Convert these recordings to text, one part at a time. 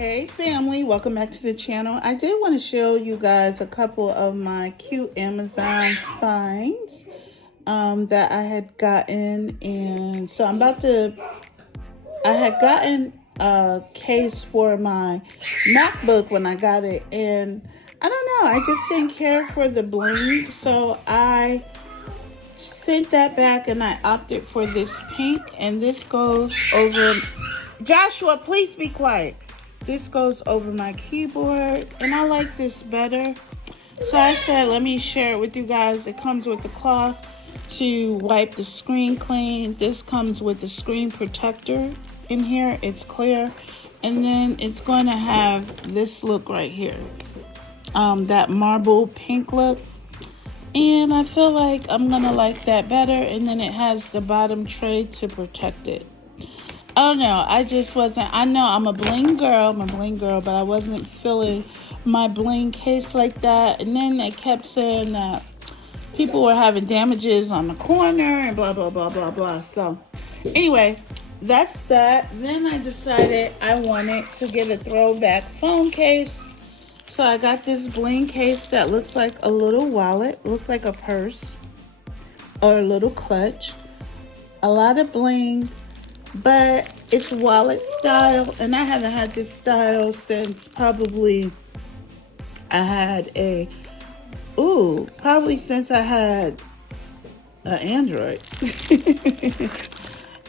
Hey family, welcome back to the channel. I did want to show you guys a couple of my cute Amazon finds that I had gotten. And so I had gotten a case for my MacBook when I got it, and I don't know, I just didn't care for the bling, so I sent that back and I opted for this pink, and this goes over. Joshua, please be quiet. This goes over my keyboard, and I like this better. So I said, let me share it with you guys. It comes with the cloth to wipe the screen clean. This comes with the screen protector in here. It's clear. And then it's going to have this look right here. That marble pink look. And I feel like I'm going to like that better. And then it has the bottom tray to protect it. Oh no, I just wasn't. I know I'm a bling girl, but I wasn't feeling my bling case like that. And then they kept saying that people were having damages on the corner and blah, blah, blah, blah, blah. So anyway, that's that. Then I decided I wanted to get a throwback phone case. So I got this bling case that looks like a little wallet, looks like a purse or a little clutch. A lot of bling. But it's wallet style, and I haven't had this style since probably probably since I had an Android.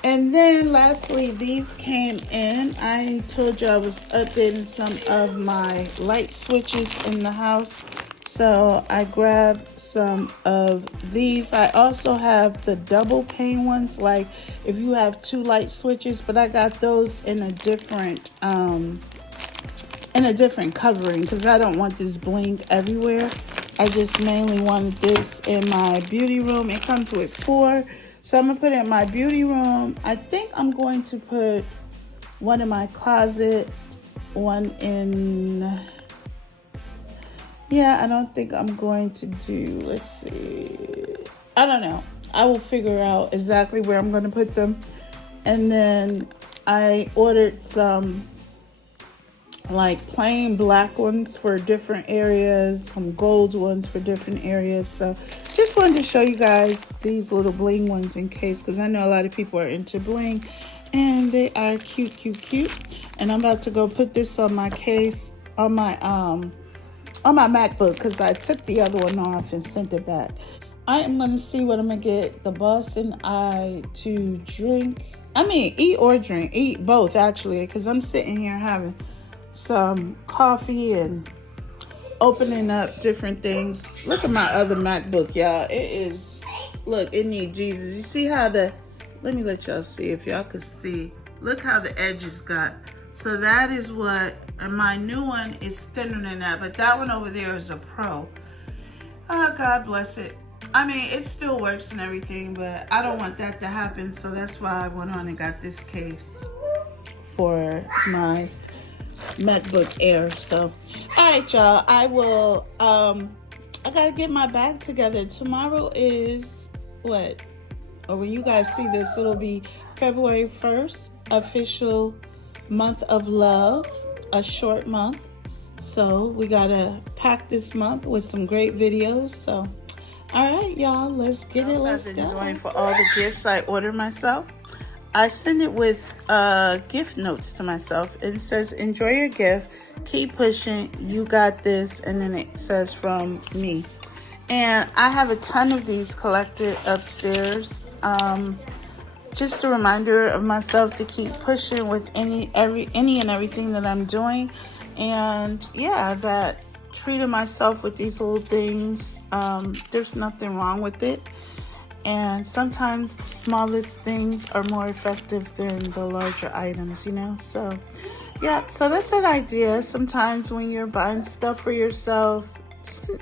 And then lastly, these came in. I told you I was updating some of my light switches in the house. So I grabbed some of these. I also have the double pane ones, like if you have two light switches, but I got those in a different covering because I don't want this bling everywhere. I just mainly wanted this in my beauty room. It comes with 4. So I'm gonna put it in my beauty room. I think I'm going to put one in my closet, one in... Yeah, I don't think I'm going to do, let's see, I don't know. I will figure out exactly where I'm going to put them. And then I ordered some like plain black ones for different areas, some gold ones for different areas. So just wanted to show you guys these little bling ones in case, because I know a lot of people are into bling and they are cute, cute, cute. And I'm about to go put this on my case, on my MacBook, because I took the other one off and sent it back. I am going to see what I'm going to get the boss and I to drink. I mean, eat or drink. Eat both, actually, because I'm sitting here having some coffee and opening up different things. Look at my other MacBook, y'all. It is, look, it needs Jesus. You see how let me let y'all see if y'all could see. Look how the edges got. So that is what, and my new one is thinner than that, but that one over there is a Pro. Oh, God bless it. I mean, it still works and everything, but I don't want that to happen, so that's why I went on and got this case for my MacBook Air. So, all right, y'all, I will, I gotta get my bag together. Tomorrow is what? Or when you guys see this, it'll be February 1st, official month of love, a short month. So we gotta pack this month with some great videos. So all right, y'all, let's get it. Let's go. I've been doing for all the gifts I order myself. I send it with gift notes to myself. It says, enjoy your gift, keep pushing, you got this, and then it says from me. And I have a ton of these collected upstairs. Just a reminder of myself to keep pushing with any and everything that I'm doing. And yeah, that treating myself with these little things, there's nothing wrong with it. And sometimes the smallest things are more effective than the larger items, you know? So yeah, so that's an idea. Sometimes when you're buying stuff for yourself,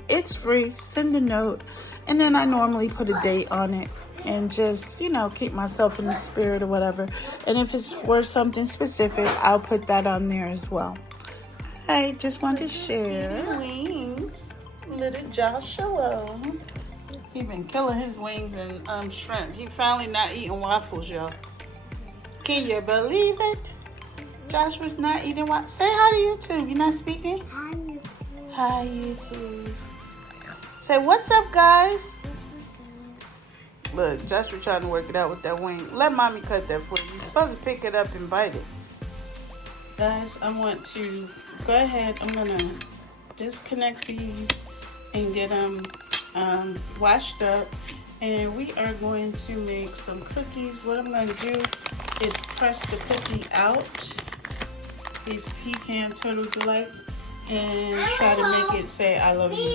it's free, send a note. And then I normally put a date on it. And just, you know, keep myself in the spirit or whatever. And if it's for something specific, I'll put that on there as well. I just want to share. Wings. Little Joshua. He been killing his wings and shrimp. He finally not eating waffles, y'all. Can you believe it? Joshua's not eating what? Say hi to YouTube. You're not speaking? Hi, YouTube. Hi, YouTube. Say, what's up, guys? Look, Joshua trying to work it out with that wing. Let mommy cut that for you. You're supposed to pick it up and bite it. Guys, I want to go ahead. I'm going to disconnect these and get them washed up. And we are going to make some cookies. What I'm going to do is press the cookie out. These pecan turtle delights. And try to make it say, I love you.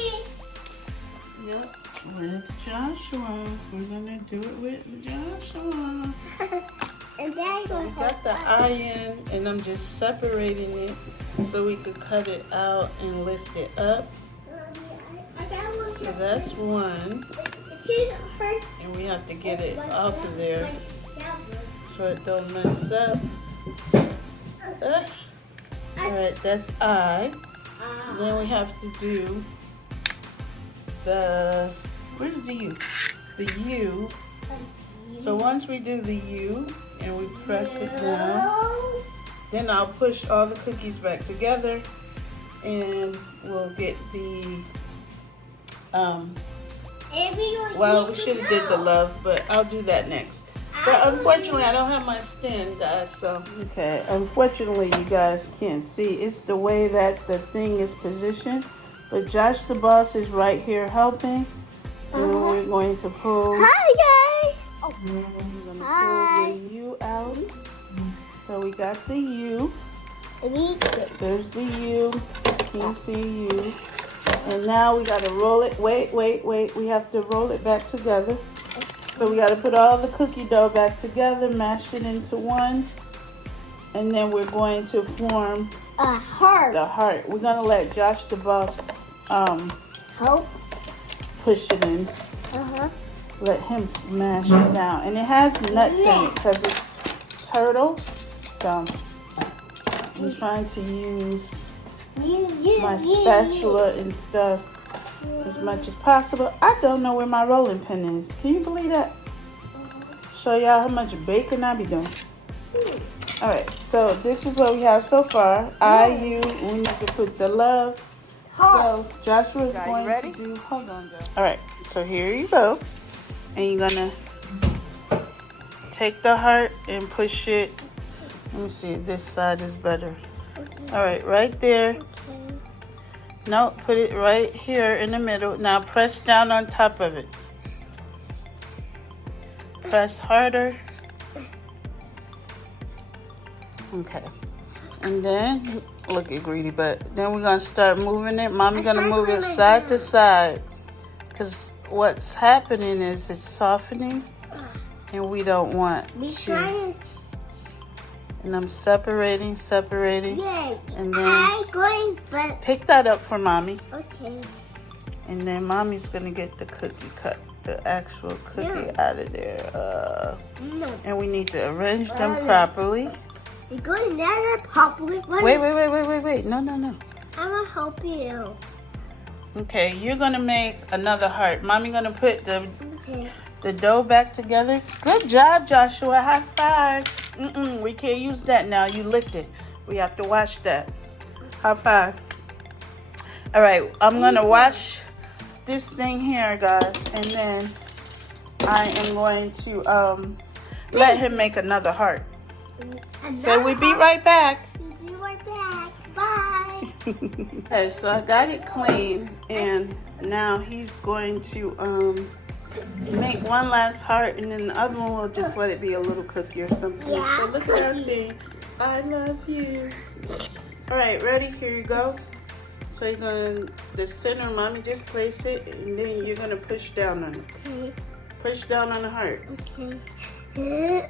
Yep, with Joshua. We're gonna do it with Joshua. And then We got the iron, and I'm just separating it so we could cut it out and lift it up. So that's one. And we have to get it off of there so it don't mess up. Alright, that's I. Then we have to do the, where's the U? The U. So once we do the U and we press it down, then I'll push all the cookies back together and we'll get the, well, we should have did the love, but I'll do that next. But unfortunately, I don't have my stand, guys, so. Okay, unfortunately, you guys can't see. It's the way that the thing is positioned. But Josh the boss is right here helping. And we're going to pull. Hi, guys. We're going to pull the U out. So we got the U. There's the U. Can't see U. And now we got to roll it. Wait. We have to roll it back together. So we got to put all the cookie dough back together, mash it into one, and then we're going to form a heart. The heart. We're going to let Josh the boss help push it in. Let him smash it down. And it has nuts in it because it's turtle. So I'm trying to use my spatula and stuff as much as possible. I don't know where my rolling pin is. Can you believe that? Show y'all how much bacon I be doing. Alright, so this is what we have so far. We need to put the love. So Joshua is going to do, hold on, Josh. Alright, so here you go. And you're gonna take the heart and push it. Let me see, this side is better. Alright, right there. No, put it right here in the middle. Now press down on top of it. Press harder. Okay. And then, look at greedy, but then we're going to start moving it. Mommy's going to move it side to side. Because what's happening is it's softening. And we don't want to. And I'm separating. Yay. And then pick that up for mommy. Okay. And then mommy's gonna get the cookie cut, the actual cookie out of there. And we need to arrange them properly. You're going to properly. Wait. No. I'm gonna help you. Okay, you're gonna make another heart. Mommy gonna put the dough back together. Good job, Joshua. High five. We can't use that now. You licked it. We have to wash that. High five. All right, I'm going to wash this thing here, guys. And then I am going to let him make another heart. So we'll be right back. We'll be right back. Bye. Okay, so I got it clean. And now he's going to make one last heart, and then the other one we'll just let it be a little cookie or something. So look at our thing. I love you. All right, ready? Here you go. So you're gonna, the center, mommy, just place it, and then you're gonna push down on it. Okay. Push down on the heart. Okay.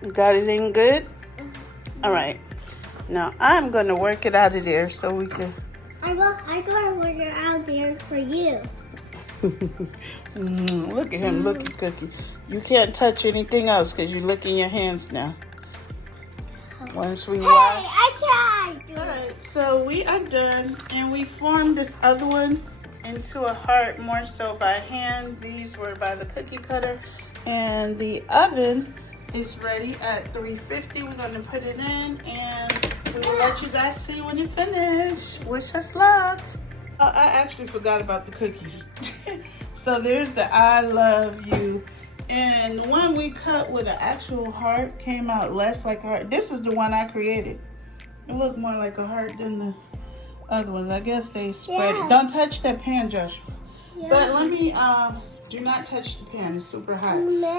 You got it in good? All right. Now I'm gonna work it out of there so we can. I gotta work it out there for you. Look at him, look at Cookie. You can't touch anything else because you're licking your hands now. Once we wash. I tried. All right, so we are done, and we formed this other one into a heart more so by hand. These were by the cookie cutter. And the oven is ready at 350. We're gonna put it in and we will let you guys see when it finishes. Wish us luck. Oh, I actually forgot about the cookies. So there's the I love you. And the one we cut with an actual heart came out less like a heart. This is the one I created. It looked more like a heart than the other ones. I guess they spread it. Don't touch that pan, Joshua. Yeah. But let me, do not touch the pan. It's super hot.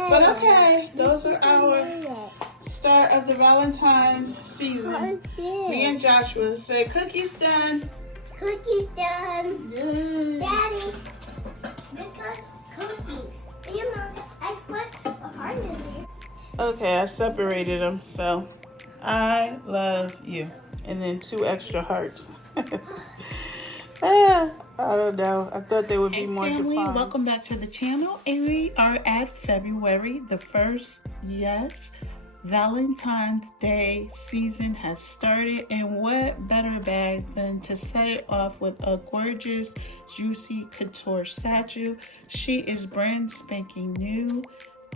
But okay, those are our start of the Valentine's season. Me and Joshua say cookies done. Cookies done. Yay. Daddy, because cookies. You know, I put a heart in there. Okay, I separated them. So, I love you. And then 2 extra hearts. I don't know. I thought they would be more defined. Welcome back to the channel. And we are at February the 1st. Yes, Valentine's Day season has started. And what better bag than to set it off with a gorgeous, juicy couture statue. She is brand spanking new.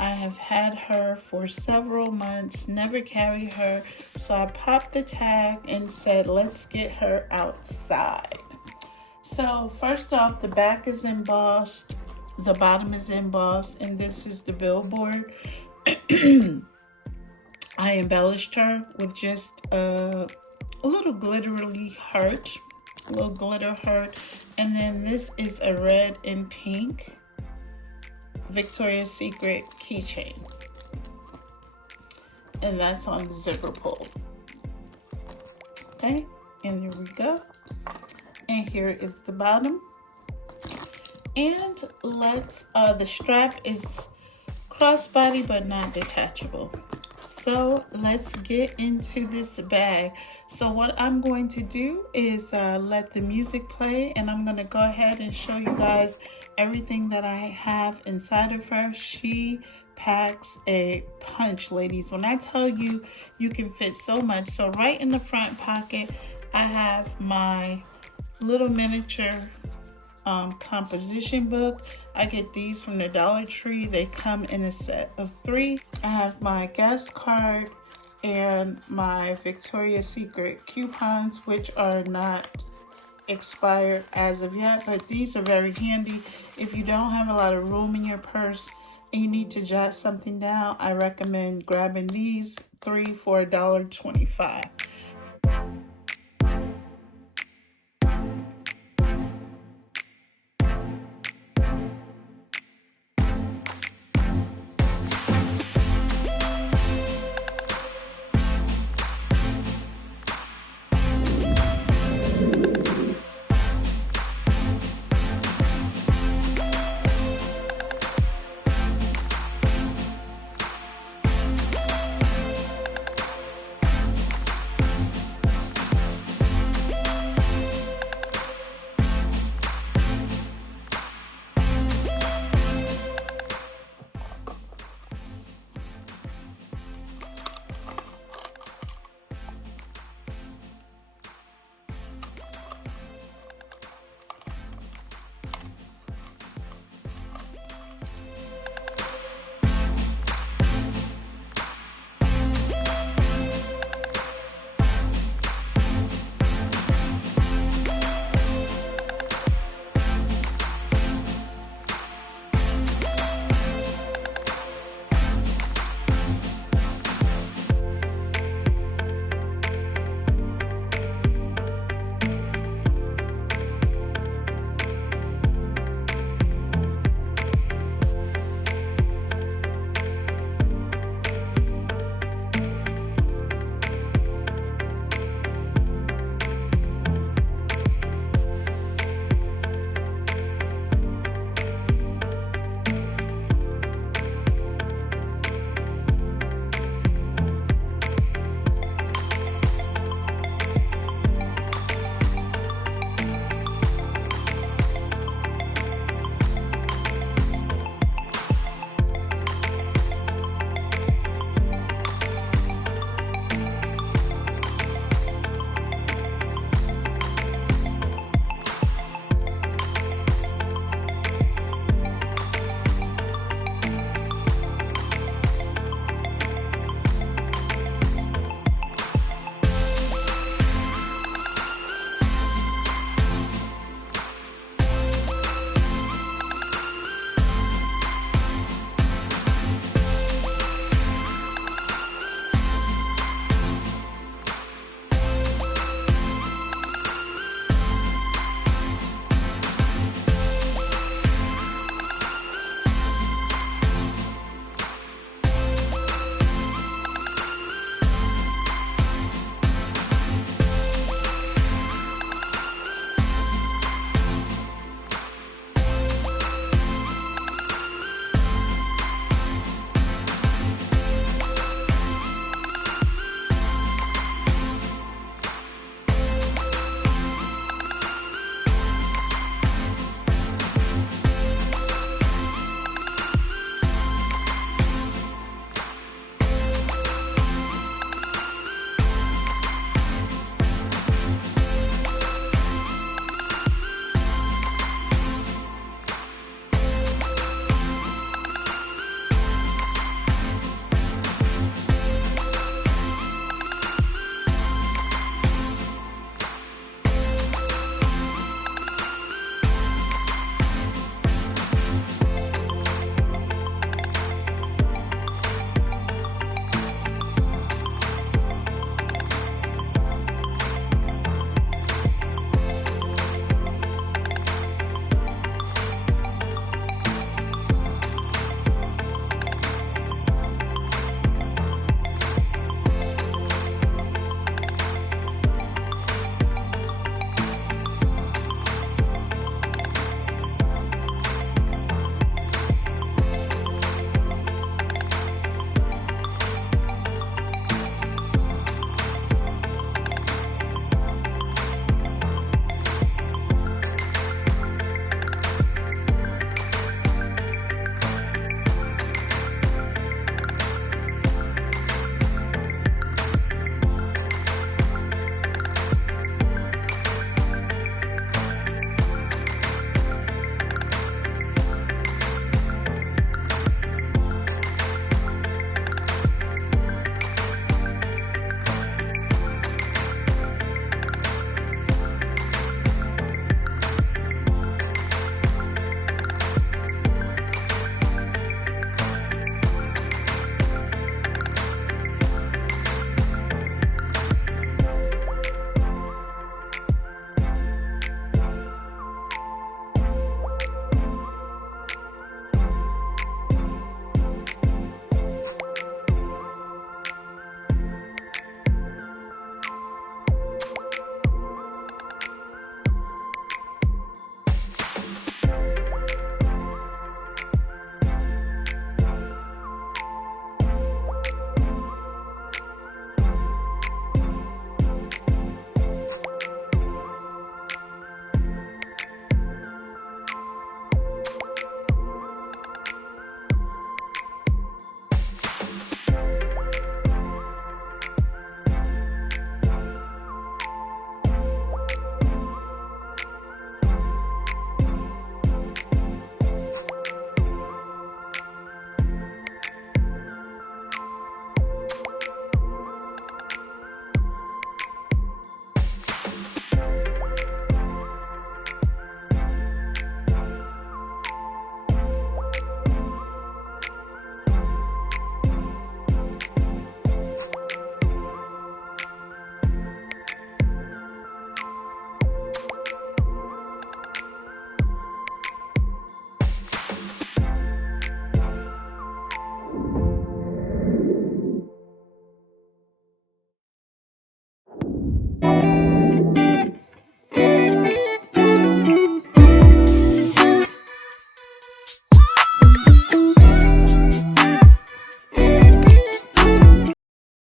I have had her for several months, never carried her. So I popped the tag and said, let's get her outside. So first off, the back is embossed, the bottom is embossed, and this is the billboard. I embellished her with just a little glittery heart, a little glitter heart. And then this is a red and pink Victoria's Secret keychain. And that's on the zipper pull. Okay, and there we go. And here is the bottom. And let's, the strap is crossbody but not detachable. So let's get into this bag. So what I'm going to do is let the music play, and I'm going to go ahead and show you guys everything that I have inside of her. She packs a punch, ladies. When I tell you, you can fit so much. So right in the front pocket, I have my little miniature composition book. I get these from the Dollar Tree. They come in a set of 3. I have my guest card and my Victoria's Secret coupons, which are not expired as of yet, but these are very handy if you don't have a lot of room in your purse and you need to jot something down. I recommend grabbing these 3 for $1.25.